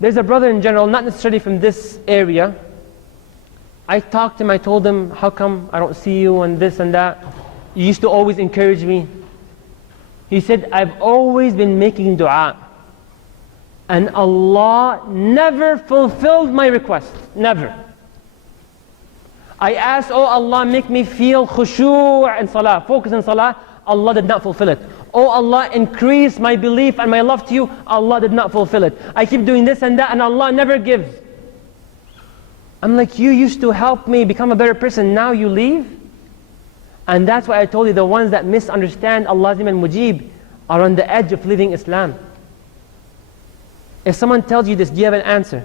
There's a brother in general, not necessarily from this area. I talked to him, I told him, how come I don't see you and this and that? You used to always encourage me. He said, I've always been making dua. And Allah never fulfilled my request. Never. I asked, oh Allah, make me feel khushu' in salah, focus in salah. Allah did not fulfill it. Oh Allah, increase my belief and my love to you. Allah did not fulfill it. I keep doing this and that and Allah never gives. I'm like, you used to help me become a better person, now you leave? And that's why I told you, the ones that misunderstand Allah's name and Mujeeb are on the edge of leaving Islam. If someone tells you this, do you have an answer?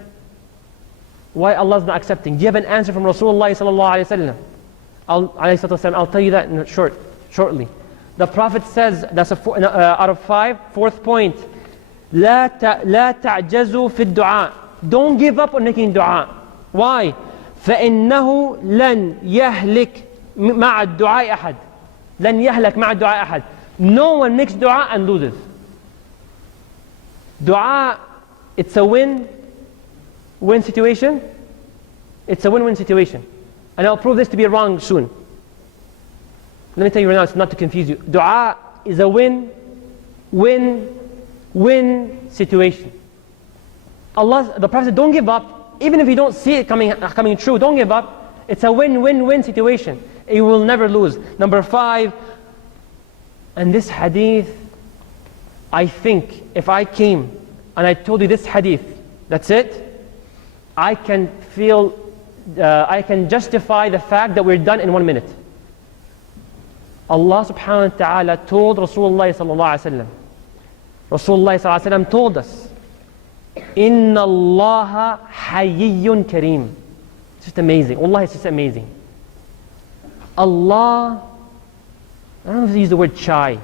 Why Allah's not accepting? Do you have an answer from Rasulullah sallallahu alayhi wa sallam? I'll tell you that in shortly. The Prophet says, that's out of 5, fourth point, لا تعجزوا في الدعاء. Don't give up on making dua. Why? فإنه لن يهلك مع الدعاء أحد. لن يهلك مع الدعاء أحد. No one makes dua and loses. Dua, it's a win-win situation. It's a win-win situation. And I'll prove this to be wrong soon. Let me tell you right now, it's not to confuse you. Dua is a win-win situation. The Prophet said, don't give up. Even if you don't see it coming true, don't give up. It's a win-win-win situation. You will never lose. Number 5, and this hadith, I think if I came and I told you this hadith, that's it, I can justify the fact that we're done in 1 minute. Allah subhanahu wa ta'ala told Rasulullah sallallahu alayhi wa sallam, Rasulullah sallallahu alayhi wa sallam told us, Inna Allah hayyun kareem. It's just amazing. Allah is just amazing. Allah, I don't know if we use the word shy,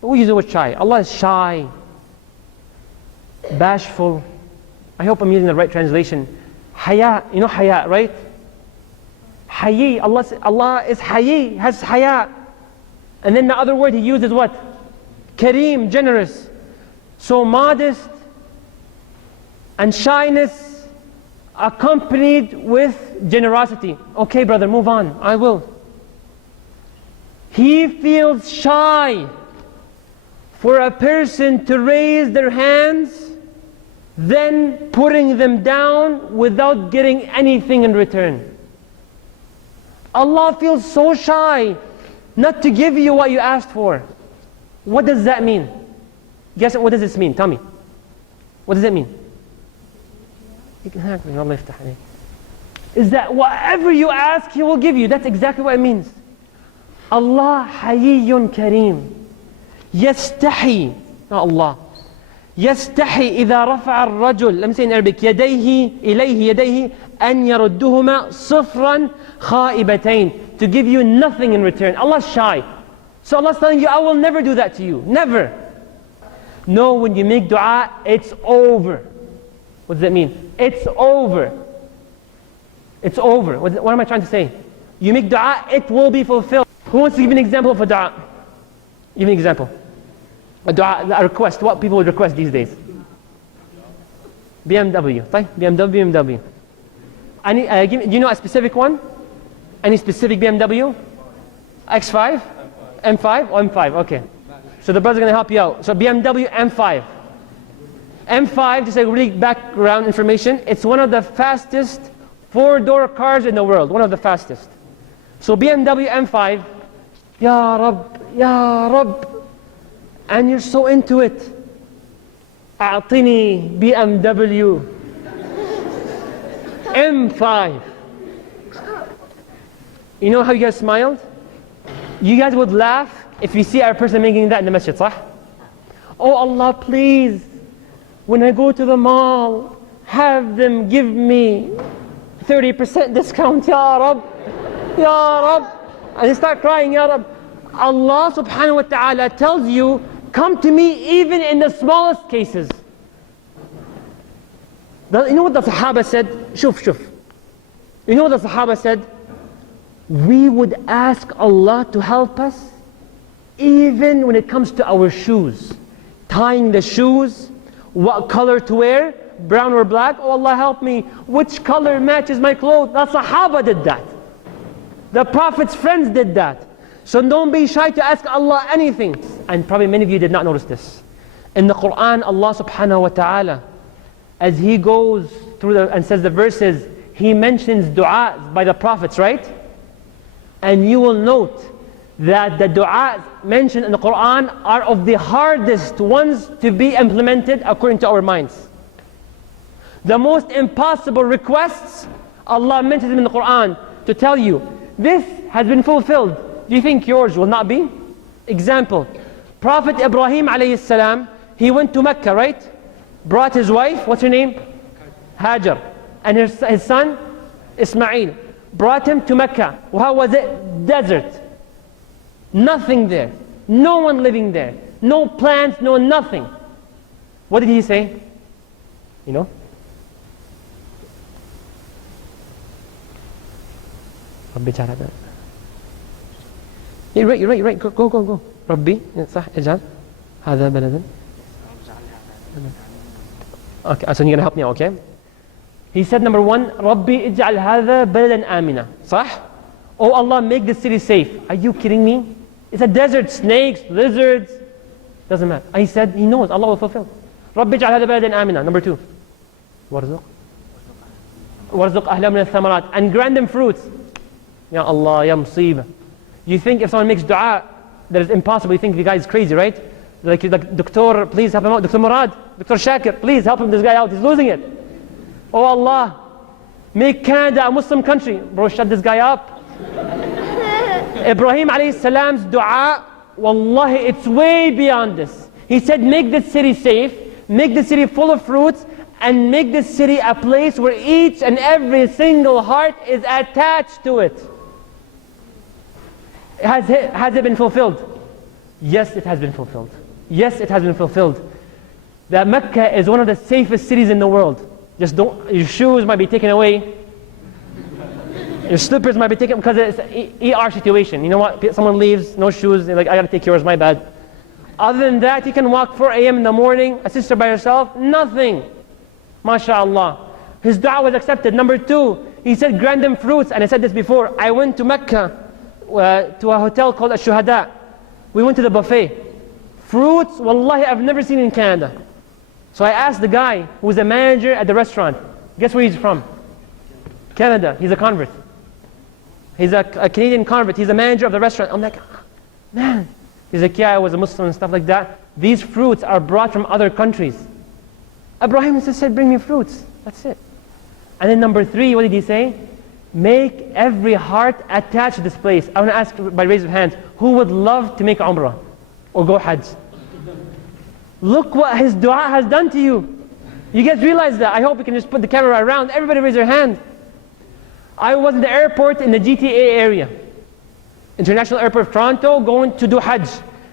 but we use the word shy. Allah is shy, bashful. I hope I'm using the right translation. Haya, you know haya, right? Hayy, Allah is hayy, has haya. And then the other word he uses what? Kareem, generous. So modest and shyness accompanied with generosity. Okay brother, move on, I will. He feels shy for a person to raise their hands, then putting them down without getting anything in return. Allah feels so shy not to give you what you asked for. What does that mean? Guess what does this mean? Tell me. What does that mean? Is that whatever you ask, He will give you. That's exactly what it means. Allah hayyun kareem. Yastahi, not Allah. Yastahi إذا رفع الرجل, let me say in Arabic, يديه إليه يديه أن يردهما صفرا خائبتين, to give you nothing in return. Allah's shy. So Allah's telling you, I will never do that to you. Never. No, when you make dua, it's over. What does that mean? It's over. It's over. What am I trying to say? You make dua, it will be fulfilled. Who wants to give an example of a dua? Give me an example. A dua, a request. What people would request these days? BMW. BMW. Do you know a specific one? Any specific BMW? X5? M5? Oh, M5, okay. So the brother's going to help you out. So BMW M5. M5, just a really background information, it's one of the fastest 4-door cars in the world. One of the fastest. So BMW M5, Ya Rab, Ya Rab. And you're so into it. أعطني BMW M5. You know how you guys smiled? You guys would laugh if you see our person making that in the masjid, صح? Oh Allah, please, when I go to the mall, have them give me 30% discount, Ya Rab, Ya Rab. And you start crying, Ya Rab. Allah subhanahu wa ta'ala tells you, come to me even in the smallest cases. You know what the Sahaba said? Shuf. You know what the Sahaba said? We would ask Allah to help us even when it comes to our shoes. Tying the shoes, what color to wear, brown or black? Oh Allah help me, which color matches my clothes? The Sahaba did that. The Prophet's friends did that. So don't be shy to ask Allah anything. And probably many of you did not notice this. In the Quran, Allah subhanahu wa ta'ala, as He goes through and says the verses, He mentions du'as by the Prophets, right? And you will note that the du'as mentioned in the Quran are of the hardest ones to be implemented according to our minds. The most impossible requests, Allah mentions them in the Quran to tell you, this has been fulfilled. Do you think yours will not be? Example, Prophet Ibrahim alayhi salam, he went to Mecca, right? Brought his wife, what's her name? Hajar. And his son, Ismail. Brought him to Mecca. How was it? Desert. Nothing there. No one living there. No plants, no nothing. What did he say? You know? You're right. Go. ربي صح اجعل هذا بلدا. Okay, so you're gonna help me out, okay? He said number one, ربي اجعل هذا بلدا آمنا. صح? Oh Allah, make this city safe. Are you kidding me? It's a desert, snakes, lizards. Doesn't matter. He said he knows Allah will fulfill. ربي اجعل هذا بلدا آمنا. Number two, وارزق أهله من الثمرات, and grant them fruits. Ya Allah, ya Museeb. You think if someone makes dua that is impossible, you think the guy is crazy, right? Like Doctor, please help him out. Dr. Murad, Dr. Shakir, please help him, this guy out, he's losing it. Oh Allah, make Canada a Muslim country. Bro, shut this guy up. Ibrahim alayhi salam's dua, wallahi, it's way beyond this. He said, make this city safe, make this city full of fruits, and make this city a place where each and every single heart is attached to it. Has it been fulfilled? Yes, it has been fulfilled. Yes, it has been fulfilled. That Mecca is one of the safest cities in the world. Just don't, your shoes might be taken away. Your slippers might be taken because it's an ER situation. You know what? Someone leaves, no shoes, they're like, I gotta take yours, my bad. Other than that, you can walk 4 a.m. in the morning, a sister by herself, nothing. MashaAllah. His dua was accepted. Number two, he said, grant them fruits. And I said this before, I went to Mecca to a hotel called Ash-Shuhada. We went to the buffet. Fruits, wallahi, I've never seen in Canada. So I asked the guy who was a manager at the restaurant, guess where he's from? Canada. He's a convert. He's a Canadian convert. He's a manager of the restaurant. I'm like, man. He's like, yeah, I was a Muslim and stuff like that. These fruits are brought from other countries. Ibrahim just said, bring me fruits. That's it. And then number three, what did he say? Make every heart attached to this place. I want to ask by raise of hands, who would love to make Umrah or go Hajj? Look what his dua has done to you. You guys realize that? I hope we can just put the camera around. Everybody raise their hand. I was in the airport in the GTA area. International Airport of Toronto, going to do Hajj.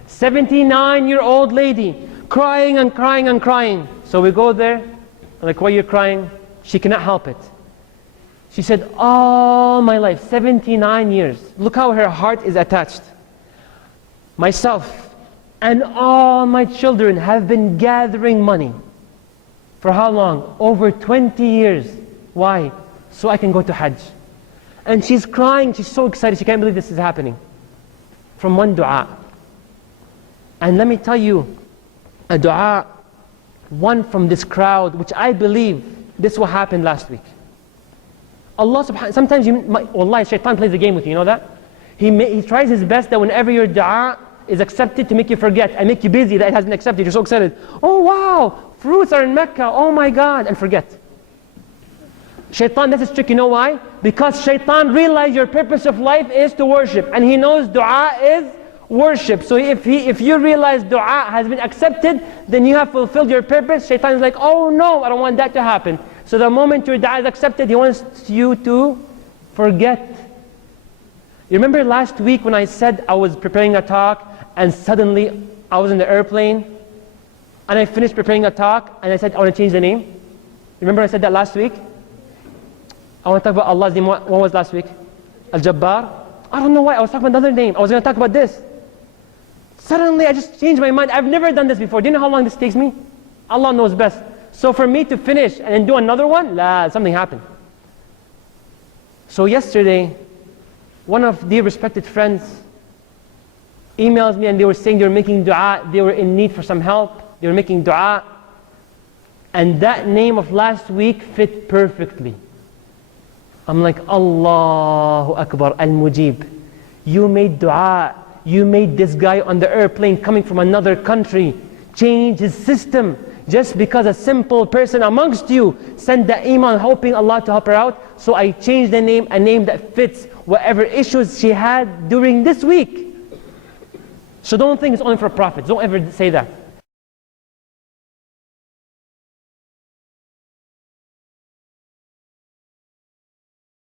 79-year-old lady, crying and crying and crying. So we go there, I'm like, why are you crying? She cannot help it. She said, all my life, 79 years, look how her heart is attached. Myself and all my children have been gathering money. For how long? Over 20 years. Why? So I can go to Hajj. And she's crying, she's so excited, she can't believe this is happening. From one dua. And let me tell you, a dua, one from this crowd, which I believe this will happen last week. Allah subhanahu, sometimes wallahi, shaitan plays a game with you, you know that? He tries his best that whenever your dua is accepted to make you forget and make you busy that it has been accepted, you're so excited. Oh wow, fruits are in Mecca, oh my God, and forget. Shaitan, that's his trick, you know why? Because shaitan realized your purpose of life is to worship, and he knows dua is worship. So if you realize dua has been accepted, then you have fulfilled your purpose. Shaitan is like, oh no, I don't want that to happen. So the moment your dua is accepted, he wants you to forget. You remember last week when I said I was preparing a talk and suddenly I was in the airplane and I finished preparing a talk and I said I want to change the name? Remember I said that last week? I want to talk about Allah's name. What was last week? Al-Jabbar? I don't know why, I was talking about another name. I was going to talk about this. Suddenly I just changed my mind. I've never done this before. Do you know how long this takes me? Allah knows best. So for me to finish and then do another one, something happened. So yesterday, one of the respected friends emails me and they were saying they were making dua, they were in need for some help, they were making dua. And that name of last week fit perfectly. I'm like, Allahu Akbar, Al-Mujeeb. You made dua, you made this guy on the airplane coming from another country change his system just because a simple person amongst you sent that email hoping Allah to help her out. So I changed the name, a name that fits whatever issues she had during this week. So don't think it's only for prophets. Don't ever say that.